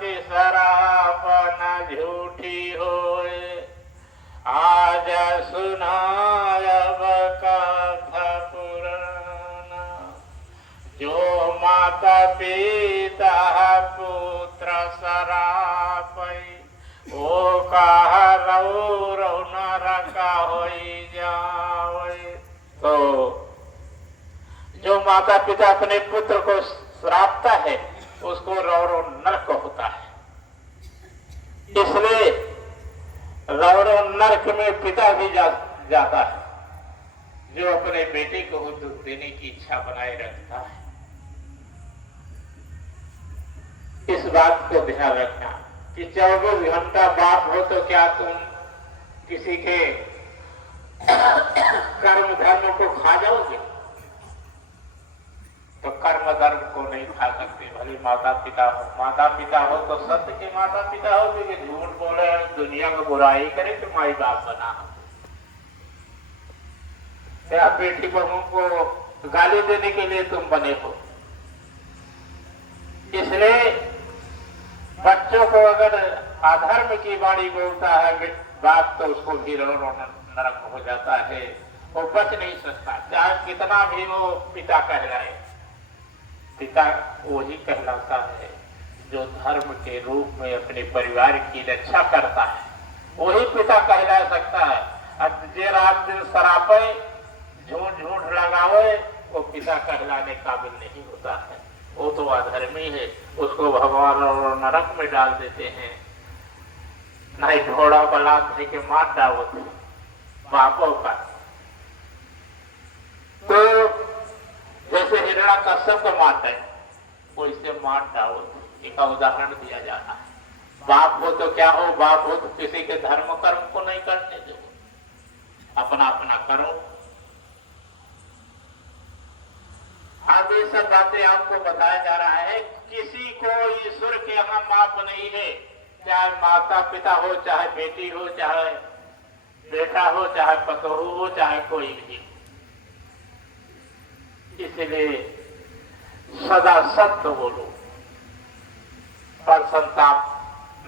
की सराप न झूठी होए, आज सुनायब कथा पुराना। जो माता पिता पुत्र सरापै, ओ कहा रौ रौ नरका होई जावे। तो जो माता पिता अपने पुत्र को श्रापता है उसको रौ रौ नरक होता है। इसलिए रौ रौ नरक में पिता भी जाता है जो अपने बेटे को दुख देने की इच्छा बनाए रखता है। इस बात को ध्यान रखना कि 24 घंटा बाप हो तो क्या तुम किसी के कर्म धर्म को खा जाओगे? तो कर्म धर्म को नहीं खा सकते। भले माता पिता हो, माता पिता हो तो सत्य के माता पिता हो, क्योंकि झूठ बोले दुनिया में बुराई करे तो माई बाप बना। क्या बेटी बहू को गाली देने के लिए तुम बने हो? इसलिए बच्चों को अगर अधर्म की वाणी बोलता है बाप तो उसको भी नरक हो जाता है, वो बच नहीं सकता। चाहे कितना भी वो पिता कहलाए, पिता वही कहलाता है जो धर्म के रूप में अपने परिवार की रक्षा करता है, वही पिता कहला सकता है। अब जे रात दिन सरापे झूठ झूठ लगावे वो पिता कहलाने काबिल नहीं होता है, वो तो अधर्मी है। उसको भगवान और नरक में डाल देते हैं। नहीं ढोड़ा बलात् है कि मार डालते बापों का। तो जैसे हिरण्याकश्यप को मारते हैं वैसे मार डालो, इसका उदाहरण दिया जाता है। बाप हो तो क्या हो, बाप हो तो किसी के धर्म कर्म को नहीं करने दो, अपना अपना करो। अब ये सब बातें आपको बताया जा रहा है। किसी को ईश्वर के यहाँ माप नहीं है, चाहे माता पिता हो, चाहे बेटी हो, चाहे बेटा हो, चाहे पतोहू हो, चाहे कोई भी। इसलिए सदा सत्य बोलो, पर संताप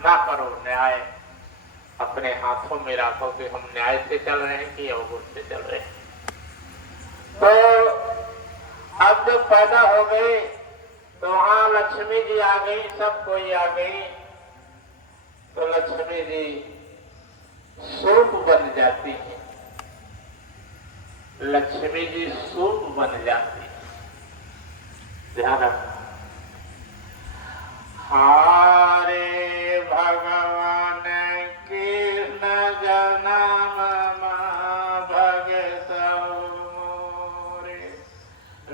ना करो। न्याय अपने हाथों में रखो कि हम न्याय से चल रहे हैं कि अवगुण से चल रहे हैं। तो अब जब पैदा हो गए तो वहां लक्ष्मी जी आ गई, सब कोई आ गई। तो लक्ष्मी जी सूप बन जाती है, लक्ष्मी जी सूप बन जाती है। ध्यान रखना। हारे भगवान कृष्ण जन्म भगत मोरे,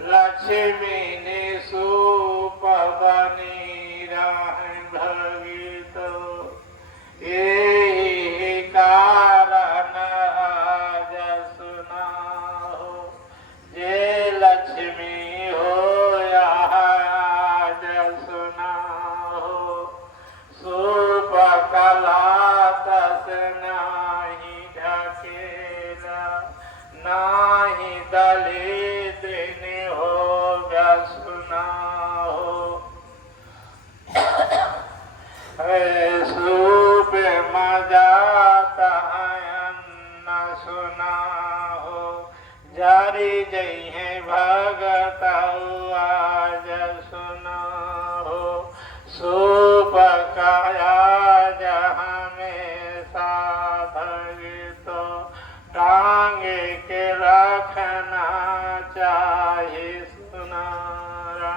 लक्ष्मी ने सूप बनी राह भगित, यही कारण आज सुनाओ। जे लक्ष्मी हो आज सुनाओ, सूप कला तस नाही ढकेला, नाही दलित ने हो सुनाओ। सूप मजाता अन्न सुनाओ, जारी जई है भगत आज सुनाओ। सूप काया हमेशा भगितो, टांगे के रखना चाहे सुनारा।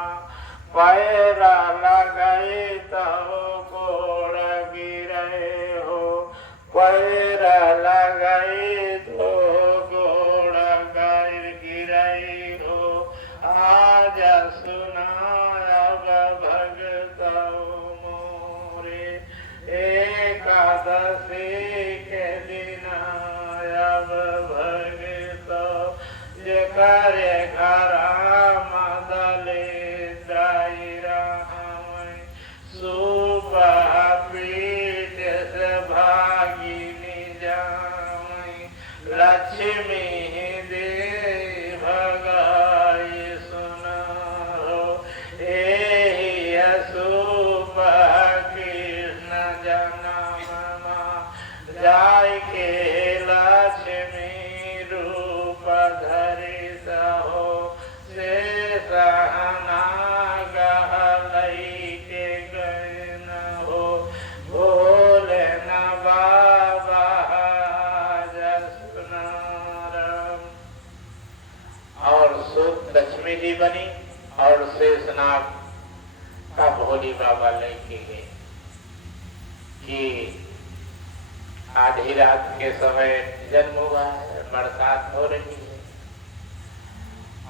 पैरा लगाए पैर लगाई दो गोड़ गाय गिराई हो आज सुना अब भगत मोरे एकादशी के दिन अब भगत जे करे घर मदले दायरा सुबह पीठ से भागिनी जाई लक्ष्मी दे भगाई सुना हो ए सुबह कृष्ण जन्म जाय के लक्ष्मी रूप धरि हो से सहना गहलई के गन हो भोले न बाबा जसनारम। और सुध लक्ष्मी जी बनी और शेषनाग का भोली बाबा लेके गए कि आधी रात के समय जन्म हुआ है, बरसात हो रही है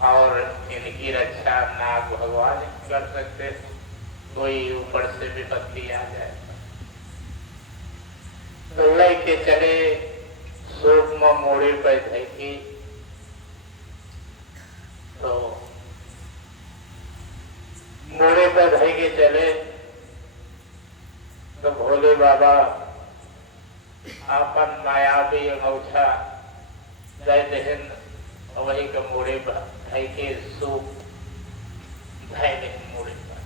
और इनकी रक्षा नाग भगवान कर सकते थे, कोई ऊपर से विपत्ति आ जाए तो लेके चले सूक्ष्म मोड़ी पे देखी तो मोड़े पर धैके चले तो भोले बाबा अपन मायावी अंगूठा जय दहन वही के मोड़े पर धैके सूख धैले मोड़े पर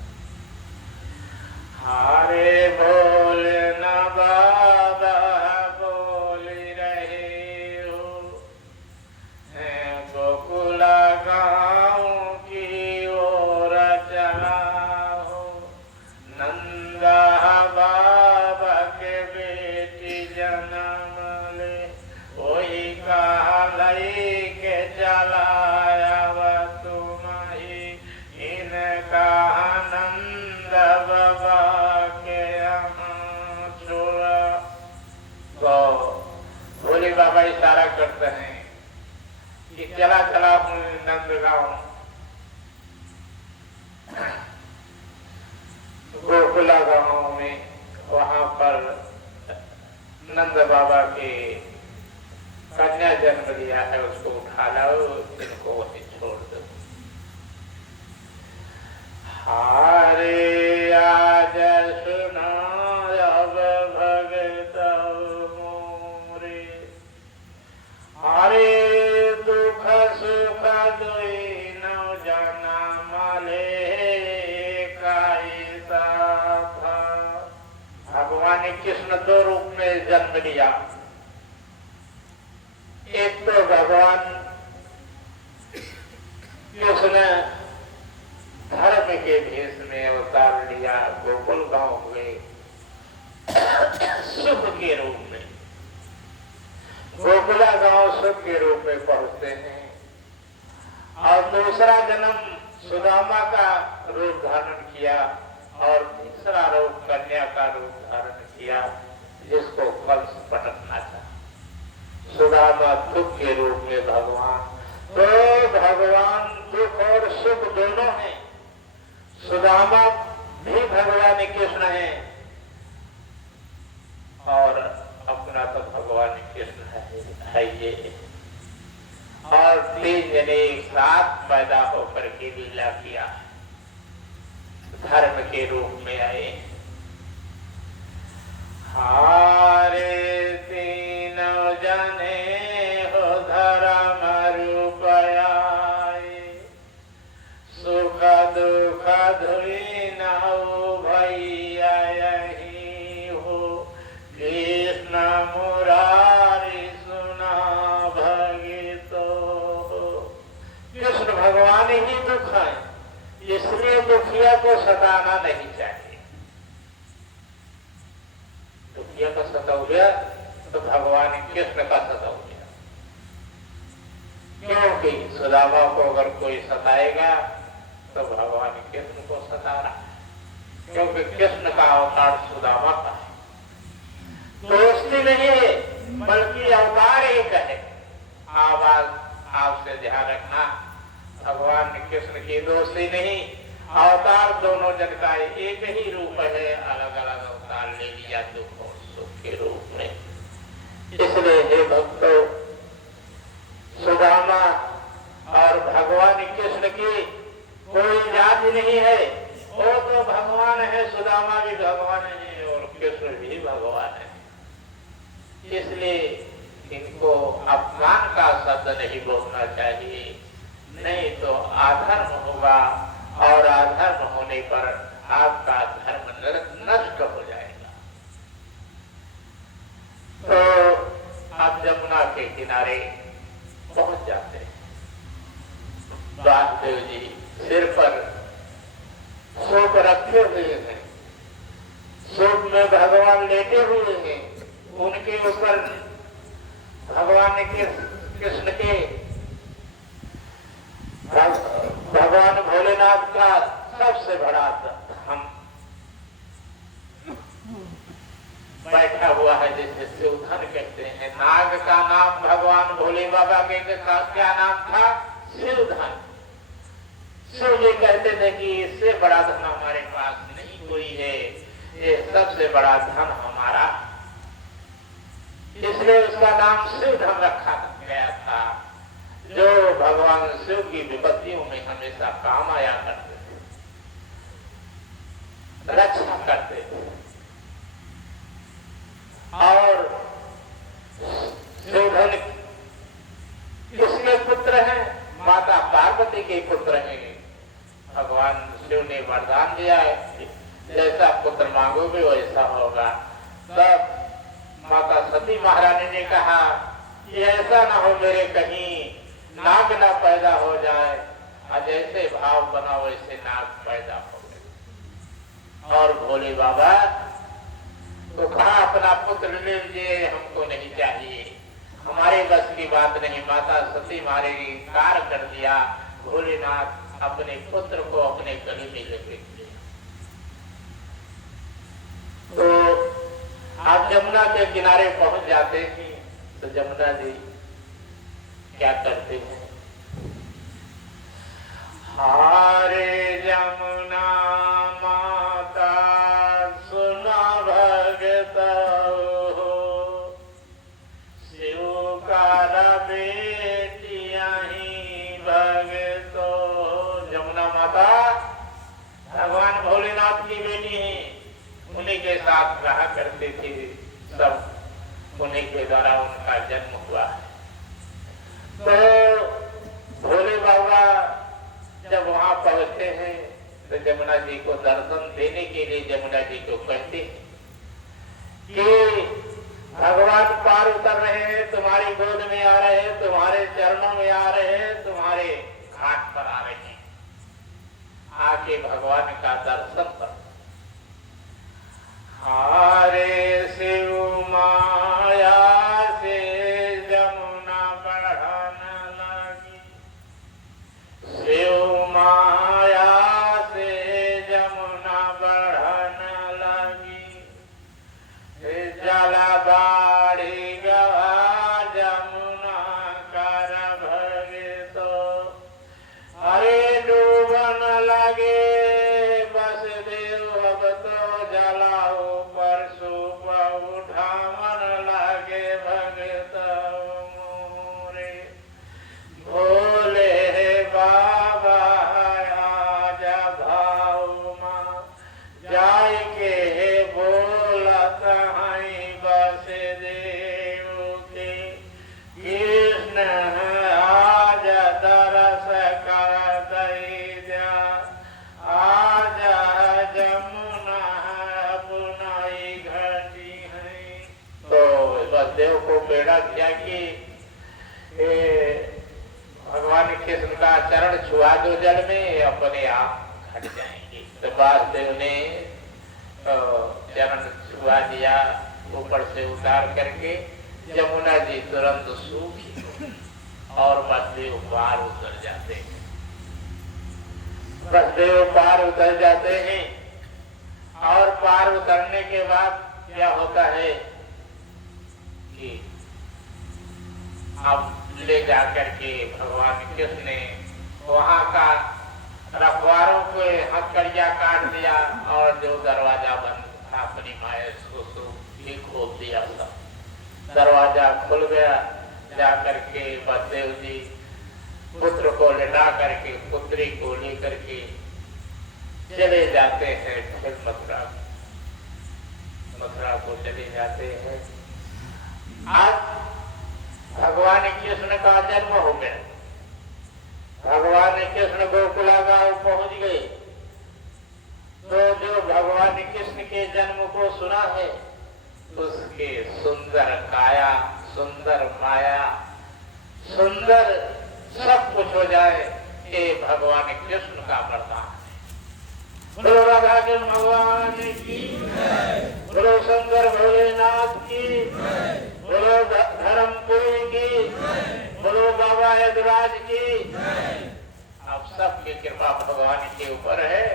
हारे बोले न बाबा बोली रहे हो गोकुला गाँव की ओर चला हो नंदा बाबा के बेटी जन्म ले वही कहा लई के चलाया तुम ही इनका आनंद बाबा के छोड़ा। तो भोले बाबा इशारा करते हैं कि चला चला नंदगांव गोकुला गांव में वहां पर नंद बाबा के कन्या जन्म लिया है उसको उठा लाओ इनको वहीं छोड़ दो। हारे आज सुना अब भगत मोरे हारे दुख सुख दुई नौ जाना माले कायसा था। भगवान कृष्ण दो रूप में जन्म लिया, एक तो भगवान कृष्ण धर्म के भेष में अवतार लिया गोकुल गांव में सुख के रूप में, गोकुला गांव सुख के रूप में पहुंचते हैं। और दूसरा जन्म सुदामा का रूप धारण किया और तीसरा रूप कन्या का रूप धारण किया जिसको कंस पटकना था। सुदामा दुख के रूप में भगवान, तो भगवान दुख और सुख दोनों हैं। सुदामा भी भगवान कृष्ण है और अपना तो भगवान कृष्ण है ये। और तीन जने एक साथ पैदा होकर के लीला किया, धर्म के रूप में आए। हारे तीनों जने हो धर्म रूप आए, सुख दुख धुई नौ भैया यही हो, कृष्ण मुरारी सुना भगितो हो। कृष्ण भगवान ही दुख है, इसलिए दुखिया को सताना नहीं चाहिए। दुखिया का सताओ गया तो भगवान कृष्ण का सताओ गया, क्योंकि सुदामा को अगर कोई सताएगा तो भगवान कृष्ण को सता रहा है, क्योंकि कृष्ण का अवतार सुदामा का है। दोस्ती नहीं है, बल्कि अवतार एक है। आवाज आपसे ध्यान रखना, भगवान कृष्ण की दोस्ती नहीं, अवतार दोनों जन का एक ही रूप है, अलग अलग अवतार ले लिया दुख और सुख के रूप में। इसलिए हे भक्तों, सुदामा और भगवान कृष्ण की कोई जाति नहीं है, वो तो भगवान है, सुदामा भी भगवान है और कृष्ण भी भगवान है। इसलिए इनको अपमान का शब्द नहीं बोलना चाहिए, नहीं तो अधर्म होगा और अधर्म होने पर आपका धर्म नष्ट हो जाएगा। तो आप जमुना के किनारे पहुंच जाते हैं। वासुदेव जी सिर पर शोक रखे हुए हैं, शोक में भगवान लेटे हुए हैं, उनके ऊपर भगवान के कृष्ण के भगवान भोलेनाथ का सबसे बड़ा हम बैठा हुआ है, जिसे शिवधन कहते हैं। नाग का नाम भगवान भोले बाबा के क्या नाम था? शिवधन। शिव जी कहते थे कि इससे बड़ा धन हमारे पास नहीं कोई है, ये सबसे बड़ा धन हमारा, इसलिए उसका नाम शिवधन रखा गया था, जो भगवान शिव की विपत्तियों में हमेशा काम आया करते थे, रक्षा करते थे। और शिवधन किसके पुत्र हैं? माता पार्वती के पुत्र हैं। भगवान शिव ने वरदान दिया है, जैसा पुत्र मांगोगे वैसा होगा। तब माता सती महारानी ने कहा कि ऐसा ना हो मेरे कहीं नाग ना पैदा हो जाए, और जैसे भाव बना वैसे नाग पैदा हो गए। और भोले बाबा तो कहा अपना पुत्र ले लीजिए, हमको नहीं चाहिए, हमारे बस की बात नहीं। माता सती मारे कार कर दिया, भोलेनाथ अपने पुत्र को अपने गले में लपेट लिया। तो आप जमुना के किनारे पहुंच जाते हैं, तो जमुना जी क्या करते हैं? हारे जमुना माता सुना भगत हो, शिव का बेटिया ही भगत हो। जमुना माता भगवान भोलेनाथ की बेटी है, उन्हीं के साथ रहा करते थे सब, उन्हीं के द्वारा उनका जन्म हुआ है। तो भोले बाबा जब वहां पहुंचते हैं तो जमुना जी को दर्शन देने के लिए जमुना जी को कहते हैं कि भगवान पार उतर रहे हैं, तुम्हारी गोद में आ रहे हैं, तुम्हारे चरणों में आ रहे हैं, तुम्हारे घाट पर आ रहे हैं, आके भगवान का दर्शन कर। हारे शिव माया से जमुना बढ़ाने लगी, शिव माया से जमुना बढ़ाने लगी, जला बाड़ी गवा जमुना कर भगे तो, अरे डूबन लगे बस देव अब तो जलाओ परसु उठावन लगे भगत मोरे, भोले बाबा आजा भाव माँ जाय के बोलत हई बस देव के, कृष्ण आजा दरस कर दई जा, आजा जमुना अपनाई घटी है। तो बस देव को बेड़ा किया कि भगवान कृष्ण का चरण छुआ दो जल में, अपने आप घट जाएंगे। तो वासुदेव ने चरण छुआ दिया, ऊपर से उतार करके जमुना जी तुरंत सूखी और वासुदेव पार उतर जाते हैं। वासुदेव पार उतर जाते हैं और पार उतरने के बाद क्या होता है कि अब ले जाकर के भगवान कृष्ण ने वहां का रखवारों को हथकड़िया काट दिया और जो दरवाजा बंद था अपनी माया उसको भी खोल दिया। सब दरवाजा खुल गया। जाकर के बलदेव जी पुत्र को लिटा करके पुत्री को लेकर के चले जाते हैं फिर मथुरा को चले जाते हैं। आज भगवान कृष्ण का जन्म हो गया। भगवान कृष्ण गोकुला गांव पहुंच गए। तो जो भगवान कृष्ण के जन्म को सुना है उसके सुंदर काया, सुंदर माया, सुंदर सब कुछ हो जाए, ये भगवान कृष्ण का वरदान है। बोलो राधा कृष्ण भगवान की, बोलो शंकर भोलेनाथ की, बोलो धर्मपुरी की, बोलो बाबा यदुराज की। अब सबकी कृपा भगवान के ऊपर है।